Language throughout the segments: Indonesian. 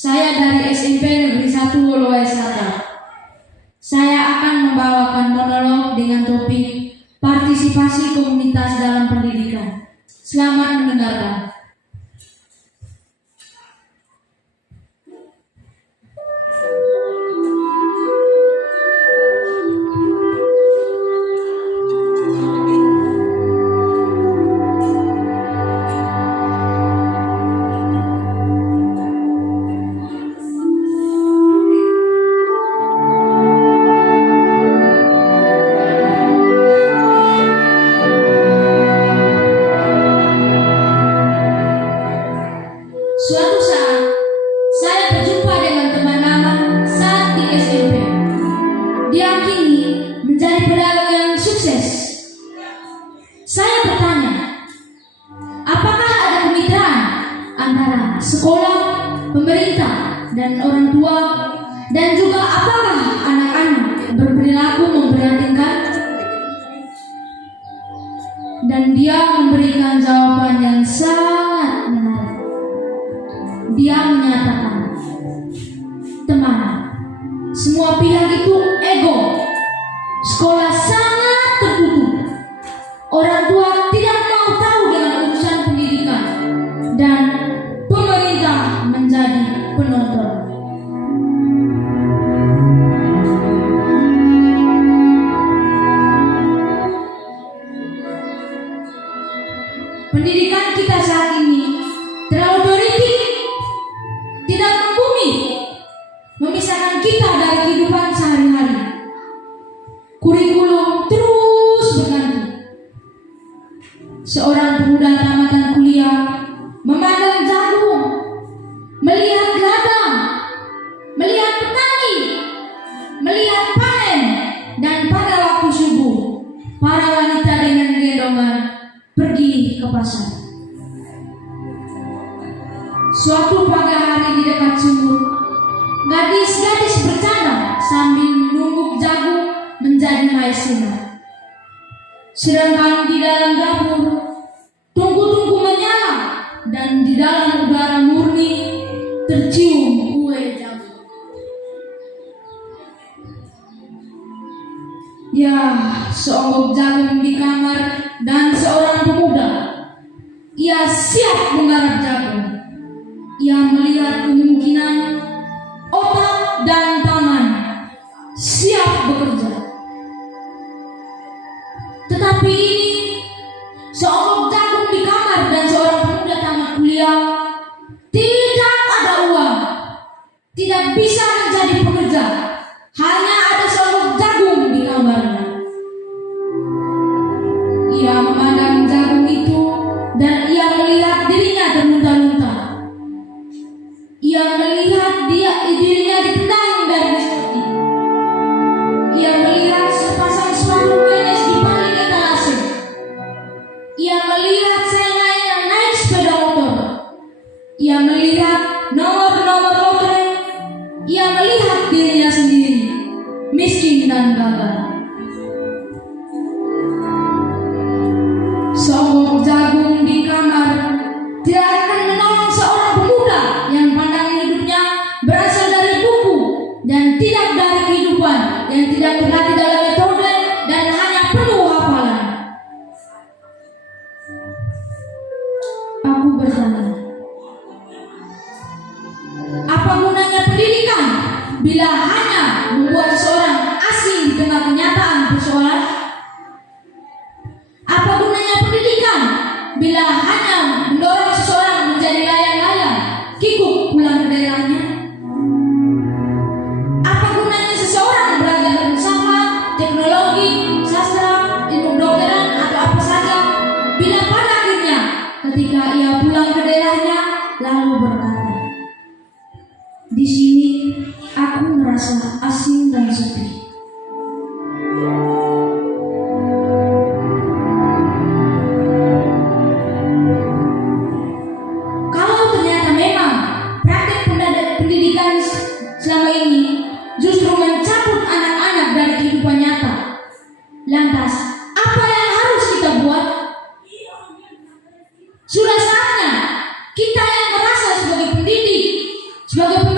Saya dari SMP Negeri 1 Lowai Selatan. Saya akan membawakan monolog dengan topik partisipasi komunitas dalam pendidikan. Selamat mendengarkan. Suatu saat, saya berjumpa dengan teman lama saat di SMP. Dia kini menjadi pedagang yang sukses. Saya bertanya, apakah ada kemitraan antara sekolah, pemerintah, dan orang tua, dan juga apakah anak-anak berperilaku memprihatinkan? Dan dia memberikan jawaban yang sangat menarik. Dia menyatakan, teman, semua pihak itu ego. Sekolah sangat tertutup. Orang tua tidak mau tahu dengan urusan pendidikan. Dan pemerintah menjadi penonton. Pendidikan kita saat ini terlalu teoritik, tidak membumi, memisahkan kita dari kehidupan sehari-hari. Kurikulum terus berganti. Seorang pemuda tamatan kuliah memandang jagung, melihat ladang, melihat petani, melihat panen, dan pada waktu subuh, para wanita dengan gendongan pergi ke pasar. Suatu pagi hari di dekat sumur, gadis-gadis bercanda sambil menunggu jagung menjadi maizena. Sedangkan di dalam dapur, tungku-tungku menyala dan di dalam udara murni tercium kue jagung. Ya, seonggok jagung di kamar dan seorang pemuda. Ia siap menggarap jagung. Ia melihat kemungkinan otak dan tangan siap bekerja. Tetapi ini seonggok jagung di kamar dan seorang pemuda tamat kuliah, tidak ada uang, tidak bisa menjadi pekerja, hanya ada seonggok jagung di kamarnya. Ia memandang jagung itu dan ia melihat dirinya terlunta-lunta. Ia melihat dirinya ditendang dari diskusi. Ia melihat sepasang sepatu tenis di balik etalase. Ia melihat saingannya yang naik sepeda motor. Ia melihat nomor-nomor lotre. Ia melihat dirinya sendiri miskin dan gagal. Seonggok jagung di kamar tidak akan menolong seorang pemuda yang pandangan hidupnya berasal dari buku dan tidak dari kehidupan, yang tidak berlatih dalam metode dan hanya penuh hafalan. Aku bertanya, apa gunanya pendidikan bila hanya membuat seseorang asing di tengah kenyataan persoalan? Apa gunanya pendidikan bila hanya mendorong seseorang menjadi layang-layang, kikuk pulang ke daerahnya? Apa gunanya seseorang belajar filsafat, teknologi, sastra, ilmu kedokteran atau apa saja bila pada akhirnya ketika ia pulang ke daerahnya lalu berkata, di sini aku merasa asing dan sepi. Selama ini justru mencabut anak-anak dari kehidupan nyata. Lantas, apa yang harus kita buat? Sudah saatnya kita yang merasa sebagai pendidik, sebagai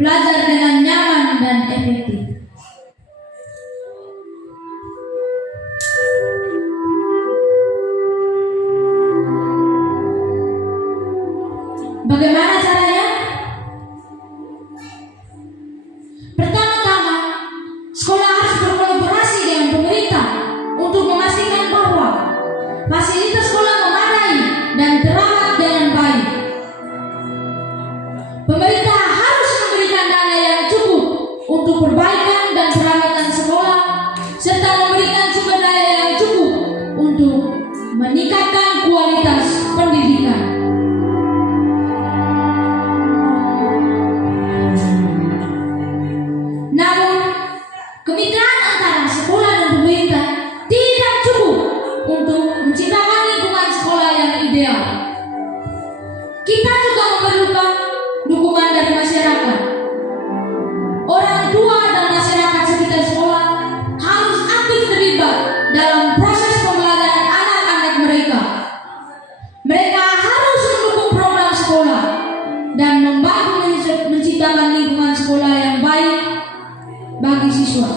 belajar dengan nyaman dan efektif. Bagaimana caranya? Pertama-tama, sekolah harus berkolaborasi dengan pemerintah untuk memastikan bahwa fasilitas sekolah memadai dan terawat dengan baik. Pemerintah harus memberikan dana yang cukup untuk perbaikan dan perawatan sekolah, serta memberikan sumber daya yang cukup untuk meningkatkan kualitas pendidikan. Namun, kemitraan antara sekolah dan pemerintah tidak cukup untuk menciptakan lingkungan sekolah yang ideal. Kita juga memerlukan dukungan dari masyarakat. Orang tua dan masyarakat sekitar sekolah harus aktif terlibat dalam proses pembelajaran anak-anak mereka. Mereka harus mendukung program sekolah dan membantu menciptakan lingkungan sekolah yang baik bagi siswa.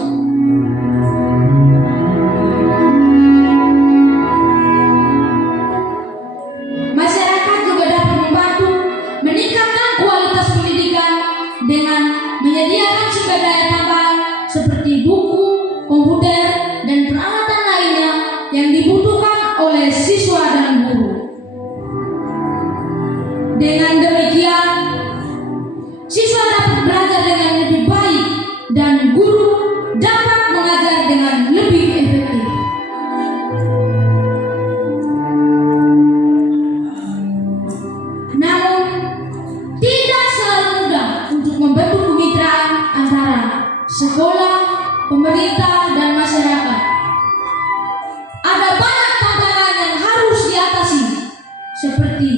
Masyarakat juga dapat membantu meningkatkan kualitas pendidikan dengan menyediakan sumber daya tambahan seperti buku, komputer, dan peralatan lainnya yang dibutuhkan oleh siswa dan guru. Dengan demikian, siswa dapat belajar dengan lebih baik dan guru dapat mengajar dengan lebih efektif. Namun, tidak selalu mudah untuk membentuk kemitraan antara sekolah, pemerintah, dan masyarakat. Ada banyak tantangan yang harus diatasi, seperti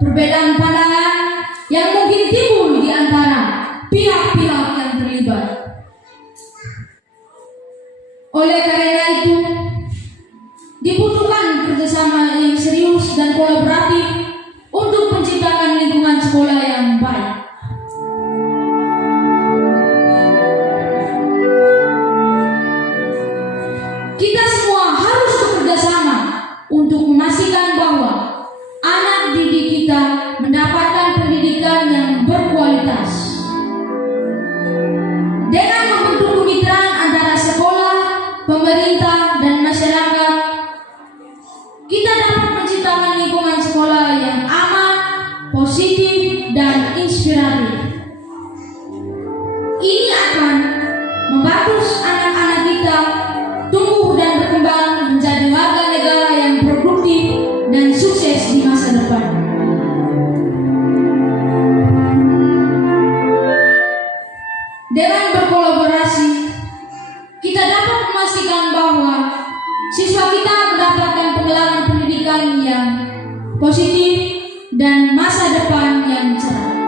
perbedaan pandangan yang mungkin timbul di antara pihak-pihak yang terlibat. Oleh karena itu, dibutuhkan kerjasama yang serius dan kolaboratif untuk menciptakan lingkungan sekolah yang baik. Kita semua harus bekerja sama untuk memastikan bahwa anak didik kita mendapatkan pendidikan yang berkualitas. Dengan membentuk kemitraan antara sekolah, pemerintah, dan masyarakat, kita dapat menciptakan lingkungan sekolah yang aman, positif, dan inspiratif. Ini akan membantu anak-anak kita tumbuh dan berkembang menjadi warga negara yang produktif dan sukses di masa depan. Dengan berkolaborasi, kita dapat memastikan bahwa siswa kita mendapatkan pengalaman pendidikan yang positif dan masa depan yang cerah.